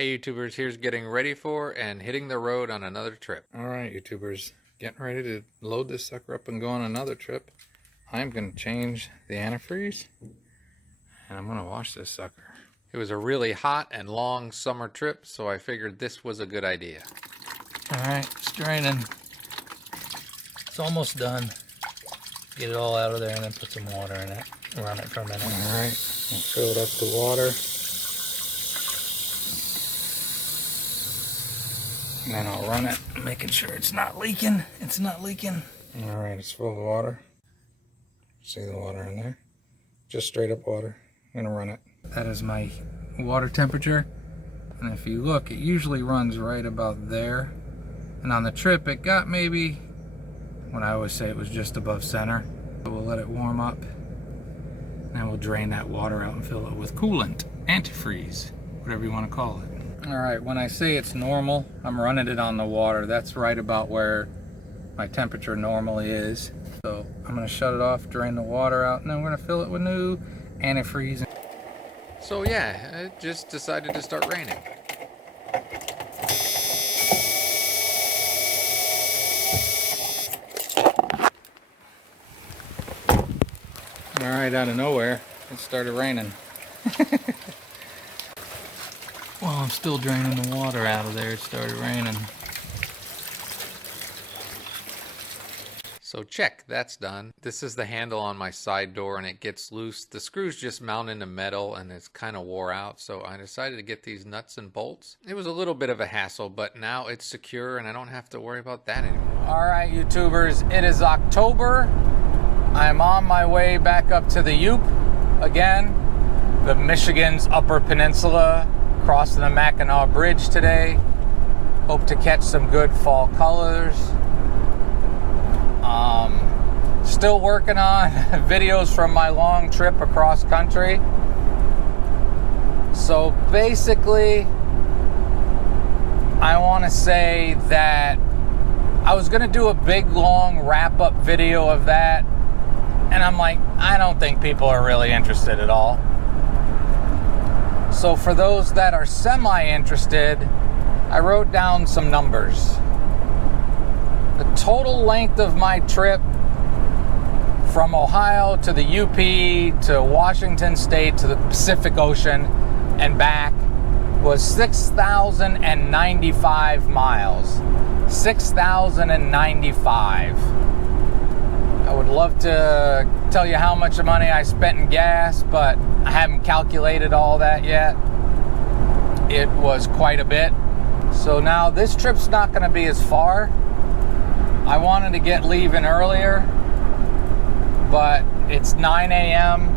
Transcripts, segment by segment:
Hey YouTubers, here's getting ready for and hitting the road on another trip. Alright YouTubers, getting ready to load this sucker up and go on another trip. I'm going to change the antifreeze and I'm going to wash this sucker. It was a really hot and long summer trip, so I figured this was a good idea. Alright, it's draining. It's almost done. Get it all out of there and then put some water in it. Run it for a minute. Alright, fill it up to water. And then I'll run it, making sure it's not leaking. It's not leaking. Alright, it's full of water. See the water in there? Just straight up water. I'm gonna run it. That is my water temperature. And if you look, it usually runs right about there. And on the trip, it got maybe, when I always say it was just above center. But we'll let it warm up. And then we'll drain that water out and fill it with coolant, antifreeze, whatever you want to call it. Alright, when I say it's normal, I'm running it on the water. That's right about where my temperature normally is. So I'm going to shut it off, drain the water out, and then we're going to fill it with new antifreeze. So yeah, it just decided to start raining. Alright, out of nowhere, it started raining. While I'm still draining the water out of there, it started raining. So check, that's done. This is the handle on my side door and it gets loose. The screws just mount into metal and it's kind of wore out, so I decided to get these nuts and bolts. It was a little bit of a hassle, but now it's secure and I don't have to worry about that anymore. Alright YouTubers, it is October. I'm on my way back up to the Yup again. The Michigan's Upper Peninsula. Crossing the Mackinac Bridge today. Hope to catch some good fall colors. Still working on videos from my long trip across country. So basically, I want to say that I was going to do a big long wrap-up video of that, and I'm like, I don't think people are really interested at all. So for those that are semi-interested, I wrote down some numbers. The total length of my trip from Ohio to the UP to Washington State to the Pacific Ocean and back was 6,095 miles. 6,095. I would love to tell you how much money I spent in gas, but I haven't calculated all that yet. It was quite a bit. So now this trip's not going to be as far. I wanted to get leaving earlier, but it's 9 a.m.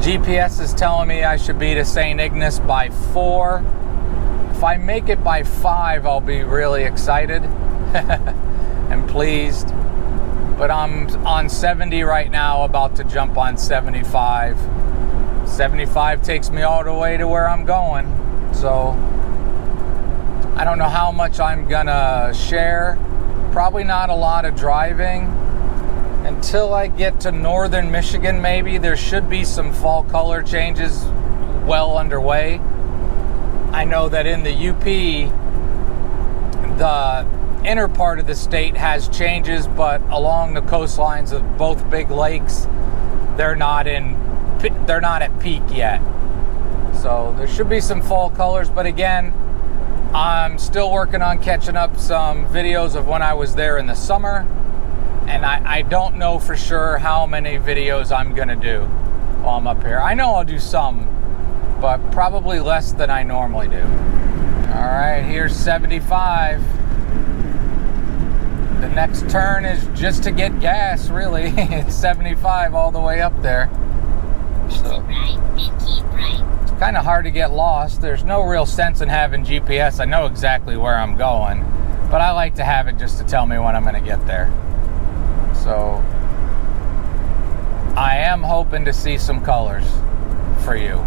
GPS is telling me I should be to St. Ignace by 4. If I make it by 5, I'll be really excited and pleased. But I'm on 70 right now, about to jump on 75. 75 takes me all the way to where I'm going. So I don't know how much I'm gonna share. Probably not a lot of driving. Until I get to northern Michigan, maybe there should be some fall color changes well underway. I know that in the UP, the inner part of the state has changes, but along the coastlines of both big lakes, they're not at peak yet. So there should be some fall colors, but again, I'm still working on catching up some videos of when I was there in the summer, and I don't know for sure how many videos I'm gonna do while I'm up here. I know I'll do some, but probably less than I normally do. All right, here's 75. The next turn is just to get gas, really. It's 75 all the way up there. So it's kind of hard to get lost. There's no real sense in having GPS. I know exactly where I'm going, but I like to have it just to tell me when I'm going to get there. So I am hoping to see some colors for you.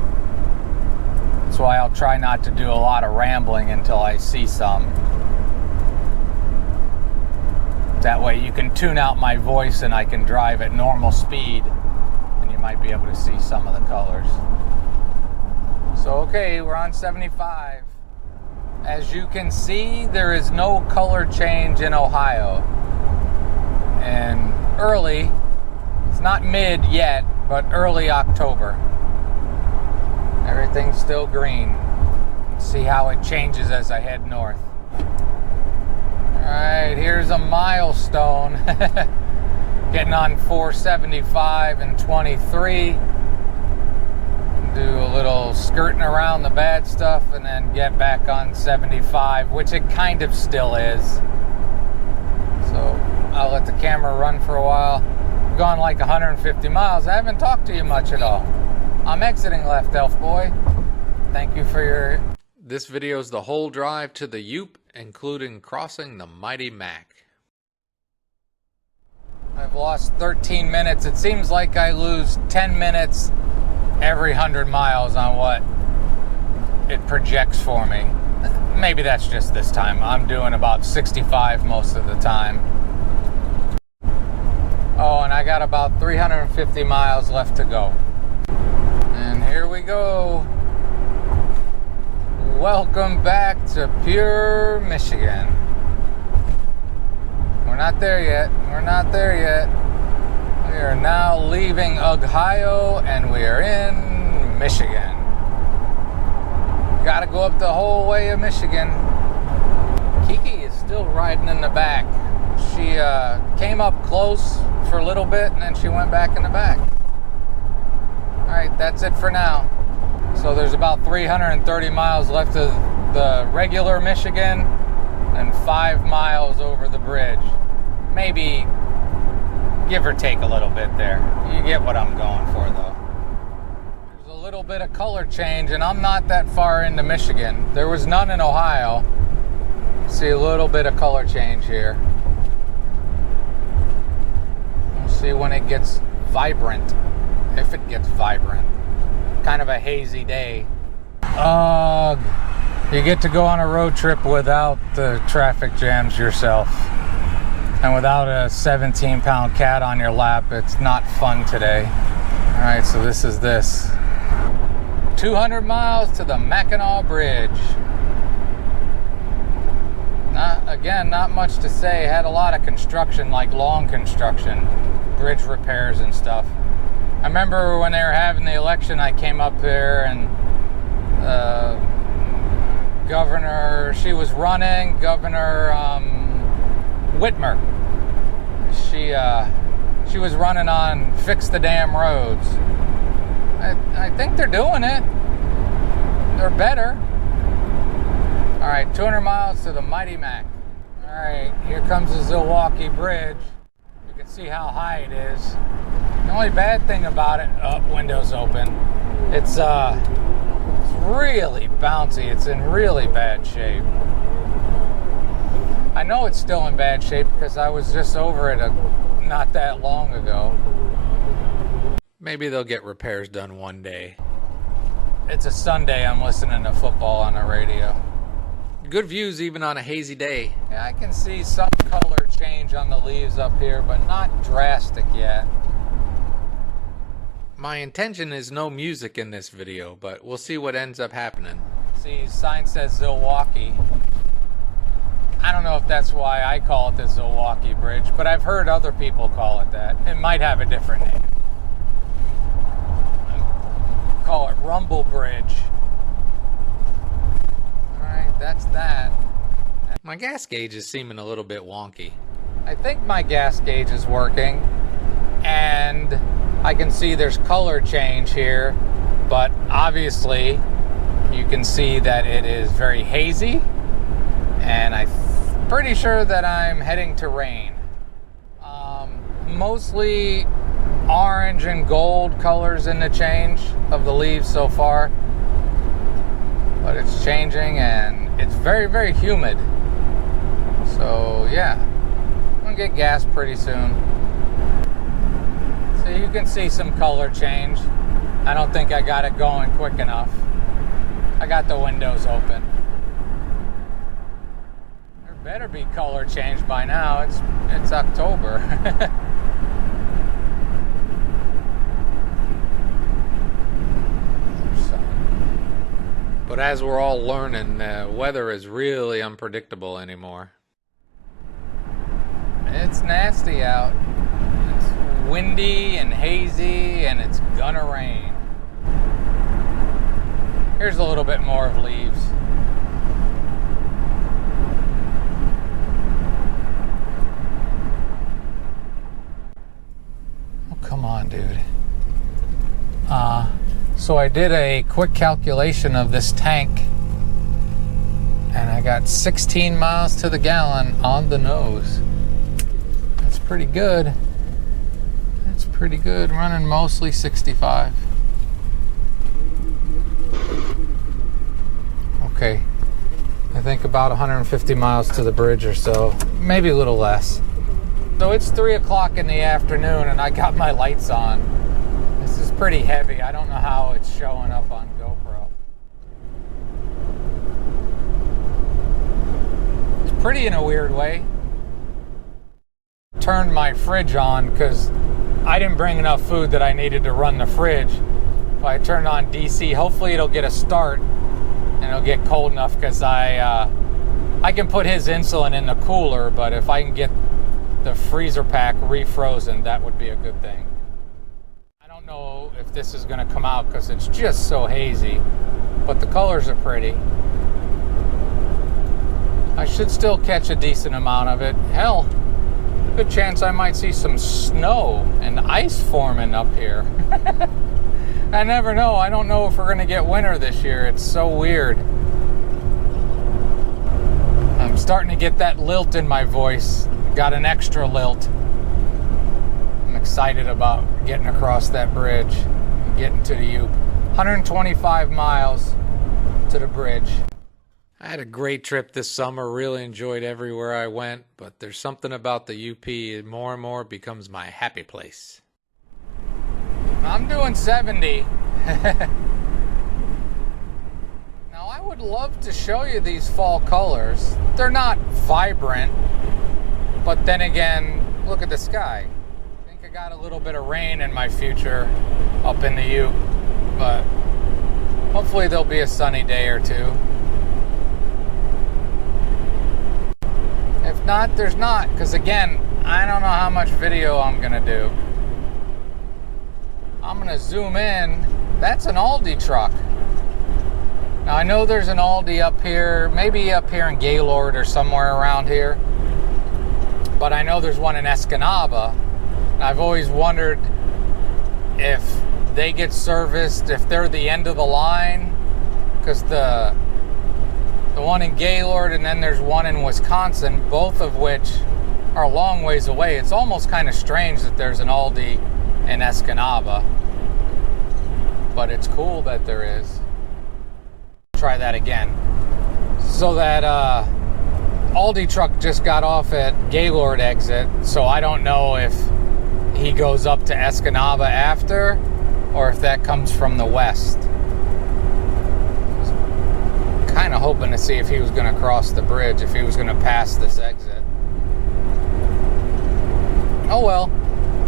That's why I'll try not to do a lot of rambling until I see some. That way you can tune out my voice and I can drive at normal speed and you might be able to see some of the colors. So, okay, we're on 75. As you can see, there is no color change in Ohio. And early, it's not mid yet, but early October. Everything's still green. See how it changes as I head north. Alright, here's a milestone. Getting on 475 and 23. Do a little skirting around the bad stuff and then get back on 75, which it kind of still is. So I'll let the camera run for a while. I've gone like 150 miles. I haven't talked to you much at all. I'm exiting left, Elf Boy. Thank you for your... This video is the whole drive to the Yoop, including crossing the mighty Mac. I've lost 13 minutes. It seems like I lose 10 minutes every 100 miles on what it projects for me. Maybe that's just this time. I'm doing about 65 most of the time. Oh, and I got about 350 miles left to go. And here we go. Welcome back to Pure Michigan. We're not there yet. We're not there yet. We are now leaving Ohio and we are in Michigan. Gotta go up the whole way of Michigan. Kiki is still riding in the back. She came up close for a little bit and then she went back in the back. Alright, that's it for now. So there's about 330 miles left of the regular Michigan and 5 miles over the bridge. Maybe give or take a little bit there. You get what I'm going for, though. There's a little bit of color change, and I'm not that far into Michigan. There was none in Ohio. See a little bit of color change here. We'll see when it gets vibrant, if it gets vibrant. Kind of a hazy day. You get to go on a road trip without the traffic jams yourself. And without a 17-pound cat on your lap, it's not fun today. All right, so this is this. 200 miles to the Mackinac Bridge. Not much to say. Had a lot of construction, like long construction, bridge repairs and stuff. I remember when they were having the election, I came up there and Governor, she was running, Governor Whitmer. She was running on fix the damn roads. I think they're doing it. They're better. All right, 200 miles to the mighty Mac. All right, here comes the Zilwaukee Bridge. You can see how high it is. The only bad thing about it, windows open, it's really bouncy. It's in really bad shape. I know it's still in bad shape because I was just over it not that long ago. Maybe they'll get repairs done one day. It's a Sunday. I'm listening to football on the radio. Good views even on a hazy day. Yeah, I can see some color change on the leaves up here, but not drastic yet. My intention is no music in this video, but we'll see what ends up happening. See, sign says Zilwaukee. I don't know if that's why I call it the Zilwaukee Bridge, but I've heard other people call it that. It might have a different name. Call it Ramble Bridge. Alright, that's that. My gas gauge is seeming a little bit wonky. I think my gas gauge is working, and I can see there's color change here, but obviously you can see that it is very hazy, and I'm pretty sure that I'm heading to rain. Mostly orange and gold colors in the change of the leaves so far, but it's changing and it's very, very humid. So yeah, I'm gonna get gas pretty soon. So you can see some color change. I don't think I got it going quick enough. I got the windows open. There better be color change by now. It's October. But as we're all learning, the weather is really unpredictable anymore. It's nasty out. It's windy and hazy, and it's gonna rain. Here's a little bit more of leaves. Oh, come on, dude. So I did a quick calculation of this tank, and I got 16 miles to the gallon on the nose. That's pretty good. That's pretty good. Running mostly 65. Okay. I think about 150 miles to the bridge or so. Maybe a little less. So it's 3 o'clock in the afternoon and I got my lights on. This is pretty heavy. I don't know how it's showing up on GoPro. It's pretty in a weird way. Turned my fridge on because I didn't bring enough food that I needed to run the fridge. If I turned on DC, hopefully it'll get a start and it'll get cold enough because I can put his insulin in the cooler, but if I can get the freezer pack refrozen, that would be a good thing. I don't know if this is going to come out because it's just so hazy, but the colors are pretty. I should still catch a decent amount of it. Hell, good chance I might see some snow and ice forming up here. I never know. I don't know if we're going to get winter this year. It's so weird. I'm starting to get that lilt in my voice. Got an extra lilt. I'm excited about getting across that bridge and getting to the U. 125 miles to the bridge. I had a great trip this summer, really enjoyed everywhere I went, but there's something about the UP, it more and more becomes my happy place. I'm doing 70. Now I would love to show you these fall colors. They're not vibrant, but then again, look at the sky. I think I got a little bit of rain in my future up in the U, but hopefully there'll be a sunny day or two. If not, there's not, because again, I don't know how much video I'm gonna do. I'm gonna zoom in. That's an Aldi truck. Now I know there's an Aldi up here, maybe up here in Gaylord or somewhere around here, but I know there's one in Escanaba. And I've always wondered if they get serviced, if they're the end of the line, because the one in Gaylord and then there's one in Wisconsin, both of which are a long ways away. It's almost kind of strange that there's an Aldi in Escanaba, but it's cool that there is. Try that again. So that Aldi truck just got off at Gaylord exit, so I don't know if he goes up to Escanaba after or if that comes from the west. Kind of hoping to see if he was going to cross the bridge, if he was going to pass this exit. Oh well,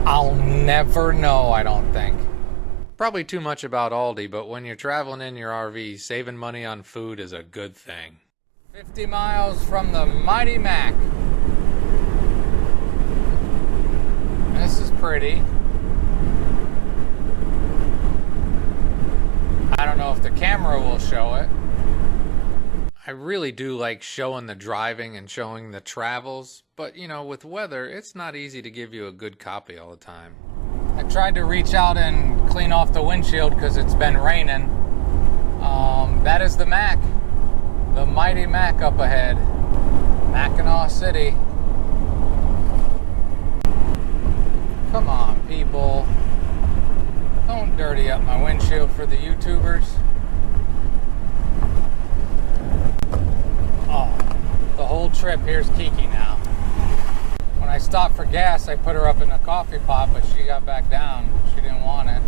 I'll never know, I don't think. Probably too much about Aldi, but when you're traveling in your RV, saving money on food is a good thing. 50 miles from the mighty Mac. This is pretty. I don't know if the camera will show it. I really do like showing the driving and showing the travels, but you know, with weather, it's not easy to give you a good copy all the time. I tried to reach out and clean off the windshield because it's been raining. That is the Mac. The mighty Mac up ahead. Mackinac City. Come on, people. Don't dirty up my windshield for the YouTubers. Oh, the whole trip, here's Kiki now. When I stopped for gas, I put her up in the coffee pot, but she got back down. She didn't want it.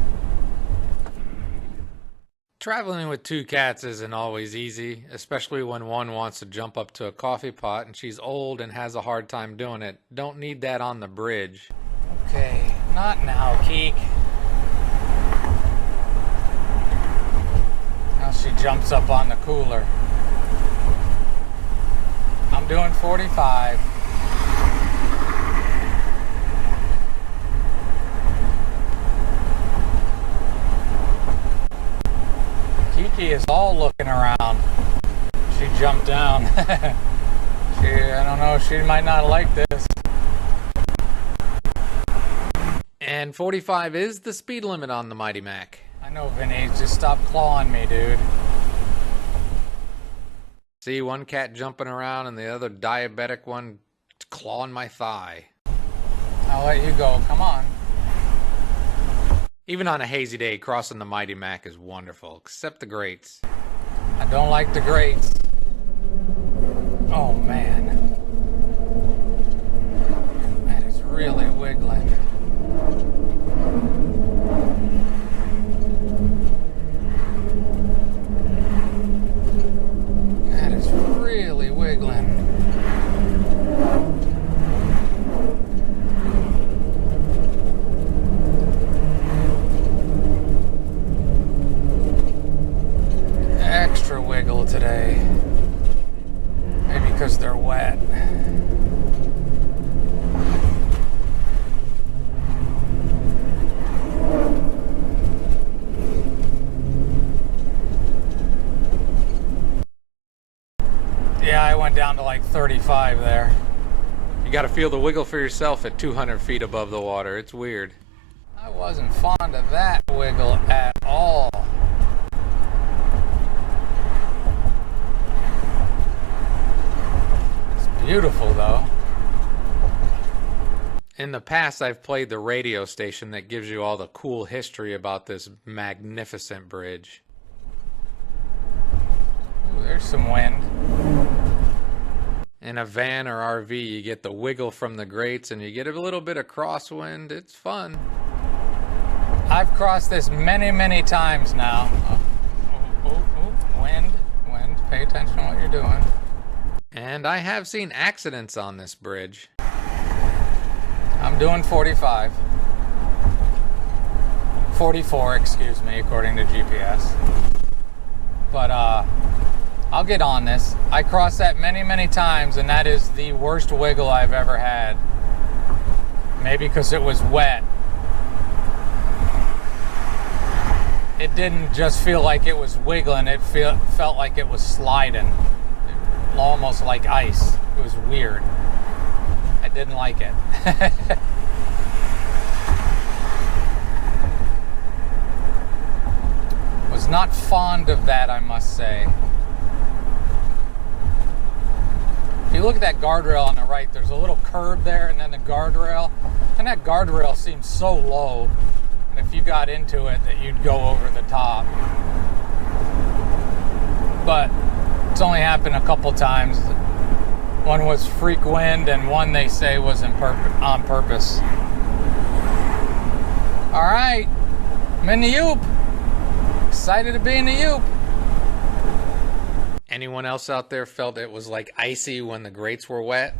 Traveling with two cats isn't always easy, especially when one wants to jump up to a coffee pot and she's old and has a hard time doing it. Don't need that on the bridge. Okay, not now, Keek. Now she jumps up on the cooler. I'm doing 45. Kiki is all looking around. She jumped down. I don't know, she might not like this. And 45 is the speed limit on the Mighty Mac. I know, Vinny, just stop clawing me, dude. See, one cat jumping around and the other diabetic one clawing my thigh. I'll let you go, come on. Even on a hazy day, crossing the Mighty Mac is wonderful, except the grates. I don't like the grates. Oh, man. That is really wiggling. That is really wiggling. Extra wiggle today. Maybe because they're wet. Yeah, I went down to like 35 there. You gotta feel the wiggle for yourself at 200 feet above the water. It's weird. I wasn't fond of that wiggle at all. It's beautiful though. In the past, I've played the radio station that gives you all the cool history about this magnificent bridge. Ooh, there's some wind. In a van or RV, you get the wiggle from the grates and you get a little bit of crosswind. It's fun. I've crossed this many, many times now. Oh, wind. Pay attention to what you're doing. And I have seen accidents on this bridge. I'm doing 45. 44, excuse me, according to GPS. But, I'll get on this. I crossed that many, many times, and that is the worst wiggle I've ever had. Maybe because it was wet. It didn't just feel like it was wiggling, it felt like it was sliding. Almost like ice. It was weird. I didn't like it. Was not fond of that, I must say. If you look at that guardrail on the right, there's a little curve there and then the guardrail. And that guardrail seems so low. And if you got into it, that you'd go over the top. But it's only happened a couple times. One was freak wind and one they say was on purpose. All right, I'm in the Yoop. Excited to be in the Yoop. Anyone else out there felt it was like icy when the grates were wet?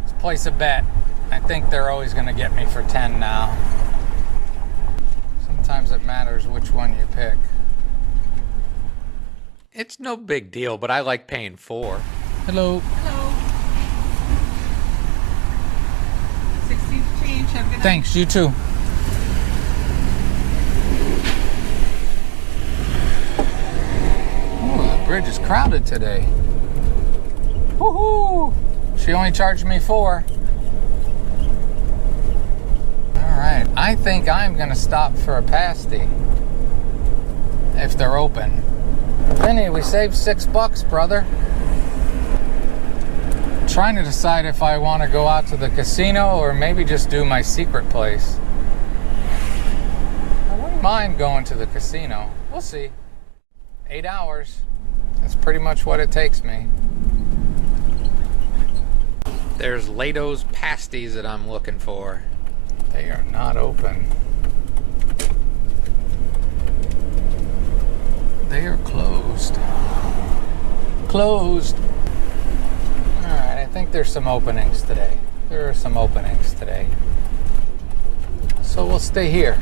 Let's place a bet. I think they're always going to get me for 10 now. Sometimes it matters which one you pick. It's no big deal, but I like paying 4. Hello. Hello. 16 to change. Have a good night. Thanks, you too. Oh, the bridge is crowded today. Woohoo! She only charged me 4. Alright, I think I'm gonna stop for a pasty. If they're open. Vinny, we saved $6, brother. Trying to decide if I want to go out to the casino or maybe just do my secret place. I wouldn't mind going to the casino. We'll see. 8 hours. That's pretty much what it takes me. There's Lado's pasties that I'm looking for. They are not open. They are closed. Closed. Alright, I think there's some openings today. There are some openings today. So we'll stay here.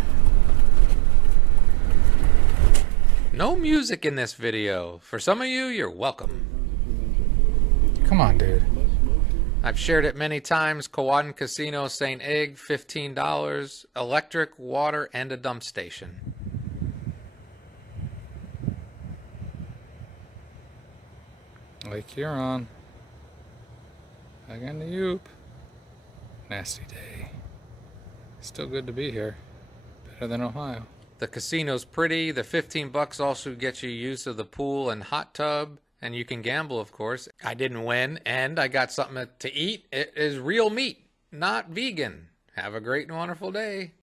No music in this video. For some of you, you're welcome. Come on, dude. I've shared it many times. Kewadin Casino, St. Egg, $15. Electric, water, and a dump station. Lake Huron. Back in the Yoop. Nasty day. Still good to be here. Better than Ohio. The casino's pretty. The $15 also gets you use of the pool and hot tub. And you can gamble, of course. I didn't win, and I got something to eat. It is real meat, not vegan. Have a great and wonderful day.